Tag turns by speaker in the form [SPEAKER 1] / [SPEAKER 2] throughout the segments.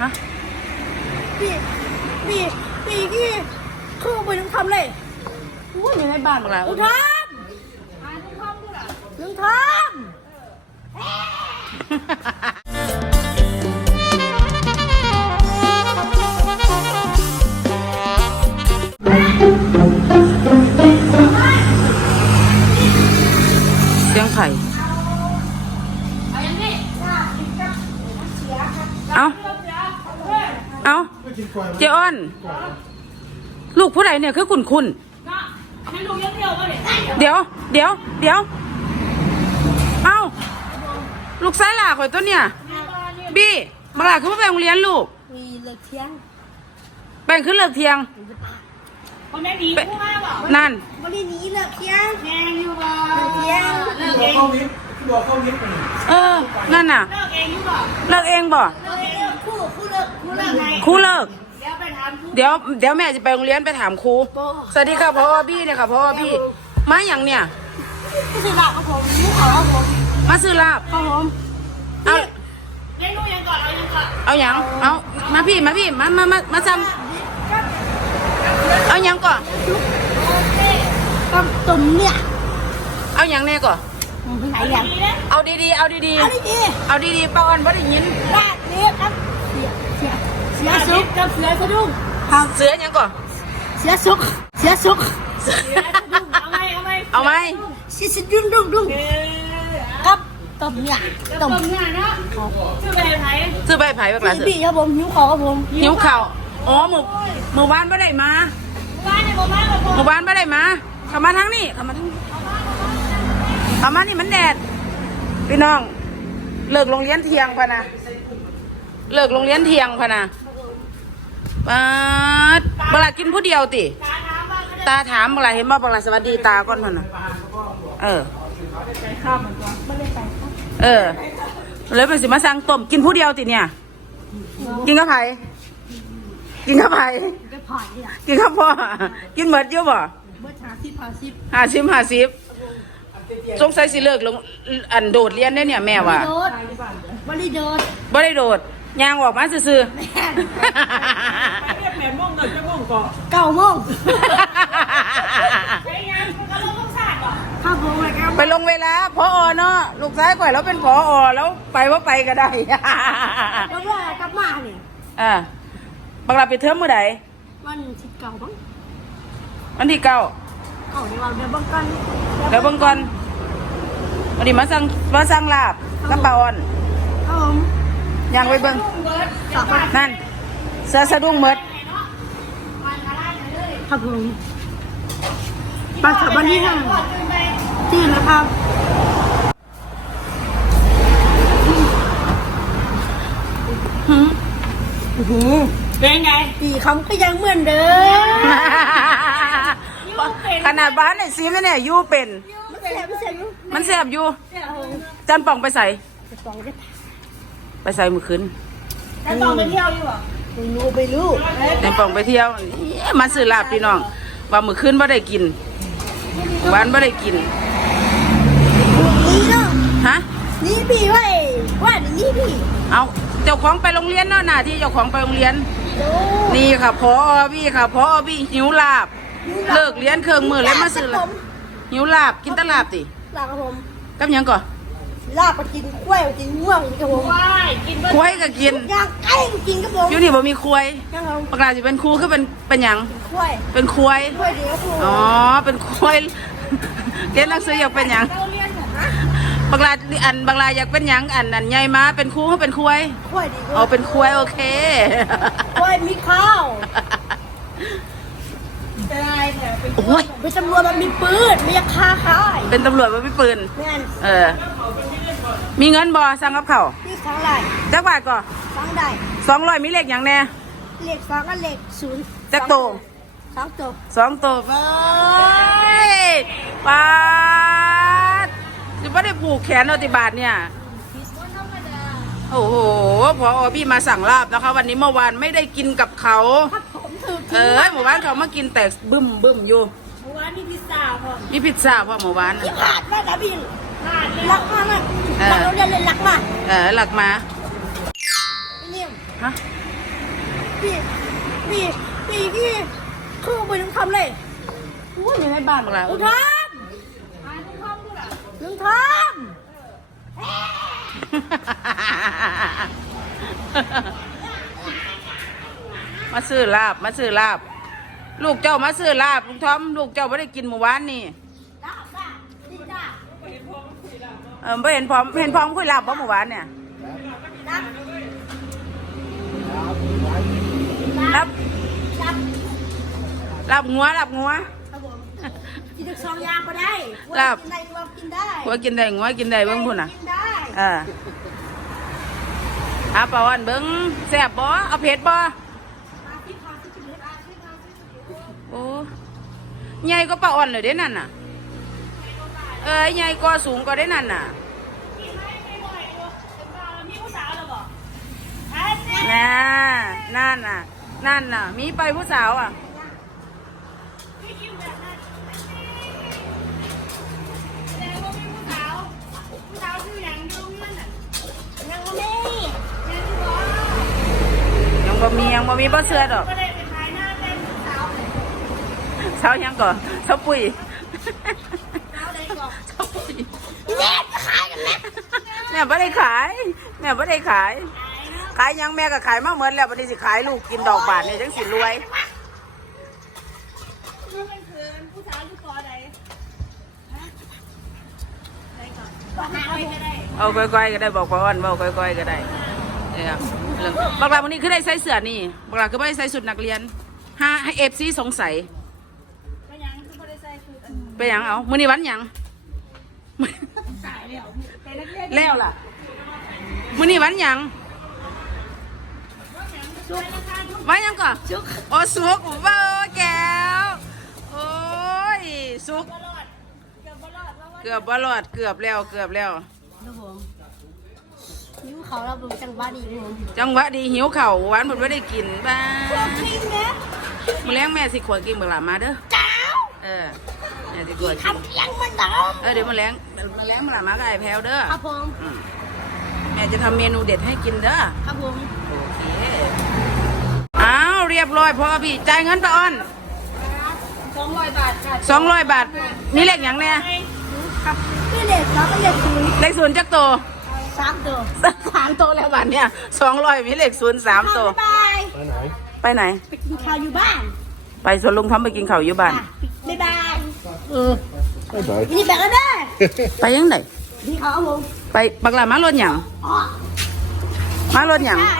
[SPEAKER 1] ฮะ
[SPEAKER 2] พี่พี่พี่ที่คือไปถึงทำเลย
[SPEAKER 1] อุ้ยอยู่ในบ้านบักหลา
[SPEAKER 2] ลุงทำลุงทำ
[SPEAKER 1] อ้อน ลูกผู้ใดเนี่ยคือคุณคุณเดี๋ยว เดี๋ยว เดี๋ยว เอาลูกซ้ายหลาข่อยตัวเนี่ย บี้มาหลาคือมาไปโรงเรียนลูก
[SPEAKER 2] มีเลิกเที่ยง
[SPEAKER 1] แบ่งขึ้นเลิกเที่ยง
[SPEAKER 3] คนได้หนีผู้มาบอก
[SPEAKER 1] นั่น
[SPEAKER 2] วันนี้นี้เลิกเที่ยง
[SPEAKER 3] แงอยู่บ่
[SPEAKER 2] เลิกเที่ยง
[SPEAKER 3] เลิกเอง
[SPEAKER 1] เออ นั่นน่ะ
[SPEAKER 3] เลิกเองอยู่บ่
[SPEAKER 1] เลิกเองบ่
[SPEAKER 2] เลิกเลิกคู่คู่เลิกคู่เลิกไง
[SPEAKER 1] ครูเลิก
[SPEAKER 3] เดี๋ยวไปถามผู้
[SPEAKER 1] เดี๋ยวเดี๋ยวแม่จะไปโรงเรียนไปถามครูสวัสดีค่ะพ่อบี้เนี่ยค่ะพ่อบี้มาอย่างเนี่ย
[SPEAKER 2] ผู้สื่อข่าวครับผมลูกเขาครับผม
[SPEAKER 1] มาซื้อลาบ
[SPEAKER 2] ครับผม
[SPEAKER 1] เอา
[SPEAKER 3] เล่นลูกยังก่อนเอายังก่อน
[SPEAKER 1] เอาอย่างเอามาพี่มาพี่มามามามาซ้ำเอาอย่างก่อน
[SPEAKER 2] กับตุ่มเนี่ย
[SPEAKER 1] เอาอย่างแน่ก่อน
[SPEAKER 2] ไหนอย่าง
[SPEAKER 3] ดีนะ
[SPEAKER 1] เอาดีๆเอาดี
[SPEAKER 2] อันนี้ดี
[SPEAKER 1] ๆเอาดีๆป้าออนบ่ได้ยิน
[SPEAKER 2] แรกนี้ครับเสียเสีย เสียสุกกับเสียสะดุ้ง
[SPEAKER 1] เสืออย่างก่อน
[SPEAKER 2] เสียสุกเสียสุก
[SPEAKER 3] เอาไหมเอาไหม
[SPEAKER 1] เอาไหม
[SPEAKER 2] เสียสะดุ้งดุ้งดุ้ง
[SPEAKER 3] เออ
[SPEAKER 2] กับตุ่มเนี่ย
[SPEAKER 3] ต้
[SPEAKER 2] ตุ่
[SPEAKER 3] ม
[SPEAKER 2] ม
[SPEAKER 3] งานเนาะชื่อไปไหน
[SPEAKER 1] ซื้อใบไผ่บักหลา
[SPEAKER 2] พี่
[SPEAKER 1] ซื้อ
[SPEAKER 2] พี่ครับผมหิวขอครับผม
[SPEAKER 1] หิวข้าวอ๋อหมู่หมู่บ้านบ่ได้มา
[SPEAKER 3] บ้านในหมู่บ้านเรา
[SPEAKER 1] หมู่บ้านบ่ได้มาเข้ามาทางนี้เข้ามาทางนี้เข้ามานี่มันแดดพี่น้อง เลิกโรงเรียนเที่ยงพะนะเลิกโรงเรียนเที่ยงพะนะ ปาดบักหลากินผู้เดียวติ ตาถามบักหลาเห็นบ่บักหลาสวัสดีตาก่อนพะนะเออเออเลยเป็นสิมาสั่งต้มกินผู้เดียวติเนี่ย กินกับไผกินกับไผ
[SPEAKER 2] ไปผ่านนี่แหละ
[SPEAKER 1] กินข้าวพ่อกินหมดเยอะบ่
[SPEAKER 2] เมื่อเช้าที่พาซิป
[SPEAKER 1] ห้าสิบห้าสิบสงสัยสิเลิกลงอันโดดเรียนได้เนี่ยแม่ว่า
[SPEAKER 2] โดดบริโดด
[SPEAKER 1] บ่ได้โดด ยางออกมาซื่อ
[SPEAKER 2] แม่เก้าโมง
[SPEAKER 3] ไปงานมันก็ลงต้องศาสตร์บ่
[SPEAKER 2] ครับผมเลยครับ
[SPEAKER 1] ๆไปลงเวลาพอเนาะลูกชายก่อยแล้วเป็นพอแล้วไปว่าไปก็ได้
[SPEAKER 2] แล้วว่ากลับมาเนี่ย
[SPEAKER 1] อ่าบังลาไปเทอมมื้อใด
[SPEAKER 2] วันที่เก่าบ้าง
[SPEAKER 1] วันที่เก้า
[SPEAKER 2] เก่าในวันเดียวบ้างกัน
[SPEAKER 1] เดี๋ยวเบิ่งก่อนวันนี้มาสั่งมาสั่งลาบกับปลาอ่อน
[SPEAKER 2] ครับผม
[SPEAKER 1] ย่างไปเบิ่ง
[SPEAKER 3] เบิร์ด
[SPEAKER 2] กลับมา
[SPEAKER 1] นั่น เสื้อสะดุ้งหมด
[SPEAKER 2] ครับผมมาจากวันที่ห้าที่นะครับหืมหืม
[SPEAKER 3] เป็นไง
[SPEAKER 2] กี่คำก็ยังเหมือนเดิม
[SPEAKER 1] ขนาดบ้านเนี่ยซีมเนี่ยอยู่เป็น
[SPEAKER 2] ไม่ใช่ไม่ใช่
[SPEAKER 1] มันแสบอยู่ จันป่องไปใส่
[SPEAKER 2] จะสองจะ
[SPEAKER 1] ไป ใส่มือคืน
[SPEAKER 3] จะต้องไปเที่ยวอยู่บ่
[SPEAKER 2] ไม่รู้ไม่รู้
[SPEAKER 1] จันป่องไปเที่ยวเอ๊ะมาซื้อลาบพี่น้อง ว่ามือคืนบ่ได้กินบ้านบ่ได้กิน
[SPEAKER 2] นี่เนาะ
[SPEAKER 1] ฮะ
[SPEAKER 2] นี่พี่ไว้ว่านี่พี่
[SPEAKER 1] เอาเจ้าของไปโรงเรียนเนาะหน้าที่เจ้าของไปโรงเรียน
[SPEAKER 2] โอ้
[SPEAKER 1] นี่ค่ะพอพี่ค่ะพอพี่หิวลาบ เลิกเรียนเครื่องมือแล้วมาซื้อลาบหิวลาบกินแตลาบติ
[SPEAKER 2] ลาครับผม
[SPEAKER 1] กับหยังก่อน
[SPEAKER 2] ลาบมากินกล้วยมากินม่วงครับผม
[SPEAKER 3] ว้ายกินเบิร์ด
[SPEAKER 1] ควายก็กิน
[SPEAKER 2] ย่างไก่มากินครับผม
[SPEAKER 1] อยู่นี่บ่มีควาย
[SPEAKER 2] ย่างผม
[SPEAKER 1] ปกติจะเป็นครูคือเป็นเป็นหยัง
[SPEAKER 2] กล้วย
[SPEAKER 1] เป็นควาย
[SPEAKER 2] กล้วยเดียวครับผม
[SPEAKER 1] อ๋อเป็นควายเรียนหนังสืออยากเป็นหยัง
[SPEAKER 3] เราเรียนหมดนะ
[SPEAKER 1] บางรายอันบางรายอยากเป็นหยังอันอันใหญ่มาเป็นครูเขาเป็นควาย
[SPEAKER 2] กล้วยดี
[SPEAKER 1] เอาเป็นควายโอเค
[SPEAKER 2] กล้วยมีข้าว
[SPEAKER 3] เป็นไรแถวเป็น
[SPEAKER 1] โอ้ย
[SPEAKER 2] ไปตำรวจมันมีปืนไม่อยากฆ่าเขา
[SPEAKER 1] เป็นตำรวจมาไม่ปืน
[SPEAKER 2] แม่น
[SPEAKER 1] เออ มีเงินบ่สั่งกับเขาว
[SPEAKER 2] นี่ครั้งไร
[SPEAKER 1] จักบาทก่อ
[SPEAKER 2] ครั้งใด
[SPEAKER 1] สองร้อยมีเลขอย่างแน่
[SPEAKER 2] เลขสองกับเลขศูนย์
[SPEAKER 1] จักโต
[SPEAKER 2] สองตัว
[SPEAKER 1] สองโตเอ้ยปาดจะไม่ได้ผูกแขนเอาติบาทเนี่ย โอ้โหพอพี่มาสั่งลาบนะคะ วันนี้เมื่อวานไม่ได้กินกับเขา
[SPEAKER 2] ครับผมถือ
[SPEAKER 1] เออหมู่บ้านเขามากินแต่บึ้มบึ้มอยู่
[SPEAKER 3] เมื่อวานมีพิซซ่าพร้อม
[SPEAKER 1] มีพิซซ่าพ่อหมู่บ้าน
[SPEAKER 2] ที่ผ่านมาครับ พี่
[SPEAKER 3] พลาดเลย
[SPEAKER 2] รักมากนะรักเราเรียนเลยรักมาก
[SPEAKER 1] เออหลักมา
[SPEAKER 2] พี่นิ่ม
[SPEAKER 1] ฮะ
[SPEAKER 2] ปีปีปีที่คือไปถึงทำเลย
[SPEAKER 1] อุ้ยยังไงบ้านบักล่ะ
[SPEAKER 2] ลุงทำลุงท
[SPEAKER 1] มาซื้อลาบมาซื้อลาบ ลูกเจ้ามาซื้อลาบลุงทอม ลูกเจ้าไม่ได้กินเมื่อวานนี่ำ
[SPEAKER 2] ได้ได้ดีได้
[SPEAKER 1] เออไม่เห็นพร้อมเห็นพร้อมคุยลาบบ่เมื่อวานเนี่ย
[SPEAKER 2] รับ
[SPEAKER 1] รับ
[SPEAKER 2] รับ
[SPEAKER 1] ลาบงัวลาบงัว
[SPEAKER 2] ครับผมกินทั้งสองอย่างก็ได้
[SPEAKER 1] ลาบ
[SPEAKER 2] กินได้รวมกินได้
[SPEAKER 1] หัวกินได้งัวกินได้เบิ้งพุ่นน่ะ
[SPEAKER 2] กินได้
[SPEAKER 1] เอออาปาวันเบิ้งแซ่บบ่เอาเผ็ดบ่
[SPEAKER 2] มาพี่พาพี่กินเลยมาพี่พาพี่กิน
[SPEAKER 1] โอ้ใหญ่ก็ปลาอ่อนเลยเด้นั่นน่ะ เอ้ยใหญ่ก็สูงก็ได้นั่นน่ะน่ะนั่นน่ะ นั่นน่ะ มีไปผู้สาวอะ
[SPEAKER 3] ยังว่ามีผู้สาวผู้สาวชื่ออย่างยูนั่นน่ะ
[SPEAKER 2] ยังไม่
[SPEAKER 3] ยังที่บอก
[SPEAKER 1] ยังบ่มียังบ่มีบ่เชื่อดอก
[SPEAKER 3] สาว
[SPEAKER 1] ยังก่อนเช้าปุ๋ย
[SPEAKER 3] สาวใดก่อน
[SPEAKER 1] เช้าปุ๋ย
[SPEAKER 2] แม่จะขายกันไหม
[SPEAKER 1] แม่บ่ได้ขายแม่บ่ได้ขาย ขายยังแม่ก็ขายมาเหมือนแล้ววันนี้สิขายลูกกินดอกบานนี่จังสิรวย
[SPEAKER 3] เมื่อเป็นคืนผู้สาวอยู่ปอใดฮะใดก่อนบอกให้ก็ได้
[SPEAKER 1] เอาก้อยๆก็ได้บอกป้าอ้อนเว้าก้อยๆก็ได้เนี่ยเรื่องบักลาวันนี้คือได้ใส่เสื้อนี่บักลาคือไม่ได้ใส่สุดนักเรียนห้าให้เอฟซีสงสัย
[SPEAKER 3] ก็ยังคือบ่ได้ใส่ชุดอัน
[SPEAKER 1] ไปหยังเอามื้อนี้วันหยัง
[SPEAKER 3] สายแล้ว แต่นักเรียน
[SPEAKER 1] แล้วล่ะมื้อนี้วันหยัง
[SPEAKER 3] ชุดราคาทุก
[SPEAKER 1] วันหยังก่อนโอ้สุกเบ้าแก้วโอ้ยสุก
[SPEAKER 3] ตลอดเกือบบลอดเพราะว่า
[SPEAKER 1] เกือบบอลอดเกือบแล้วเกือบแล้ว
[SPEAKER 2] ครับผมนิ้วเขาเราเป็นจังหวะดีครับผม
[SPEAKER 1] จังหวะดีหิวเข่าวหวานผมไม่ได้กินบ้า
[SPEAKER 2] จริงนะ
[SPEAKER 1] มื้อแรงแม่สิขวดกินเบกหลามาเด้อ
[SPEAKER 2] เจ้า
[SPEAKER 1] เออ แม่สิขวดกิน
[SPEAKER 2] ทำเพียงมันเดิม
[SPEAKER 1] เออเดี๋ยวมื้อแรงมื้อแรงเบกหลามากับไอ้แพลวเด้อ
[SPEAKER 2] ครับผม
[SPEAKER 1] อืมแม่จะทำเมนูเด็ดให้กินเด้อ
[SPEAKER 2] ครับผม
[SPEAKER 1] โอเคอ้าวเรียบร้อยพ่อพี่จ่ายเงินป้าอ้อน
[SPEAKER 3] สองร้อยบาทค่ะ
[SPEAKER 1] สองร้อยบาท นี่เลขหยังแน่
[SPEAKER 2] ครับพี่เด็กเราก็เด็กศูนย์
[SPEAKER 1] เลขศูนย์จักโต
[SPEAKER 2] สามตัว
[SPEAKER 1] สามโตแล้วบาทเนี่ยสองร้อยมีเลขศูนย์สามโต
[SPEAKER 2] บ๊ายบาย
[SPEAKER 1] ไปไหน
[SPEAKER 2] ไปกินข้าวอยู่บ้าน
[SPEAKER 1] ไปสวนลุงทำไปกินข้าวอยู่บ้าน
[SPEAKER 2] อะบ๊ายบาย
[SPEAKER 1] เออ
[SPEAKER 2] นี่แบบก็ได้
[SPEAKER 1] ไปยังไง
[SPEAKER 2] นี่เขาครับผม
[SPEAKER 1] ไปบักหลามารถหยัง
[SPEAKER 2] อ๋อ
[SPEAKER 1] มารถหยัง
[SPEAKER 2] ได้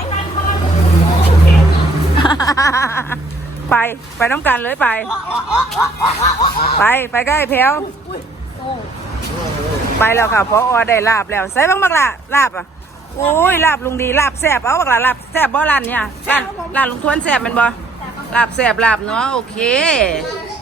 [SPEAKER 1] ไปไปน้ำกันเลยไป ไปไปใกล้แพลวไปแล้วค่ะพออได้ลาบแล้วใส่บ้างบักละลาบอะโอ้ยลาบลุงดีลาบแซ่บเอาบักละลาบแซ่บบ่ร้านเนี่ยร้านร้านลุงทวนแซ่บแมันบ่ลาบแซ่บลาบเนาะโอเค
[SPEAKER 2] บ๊ายบาย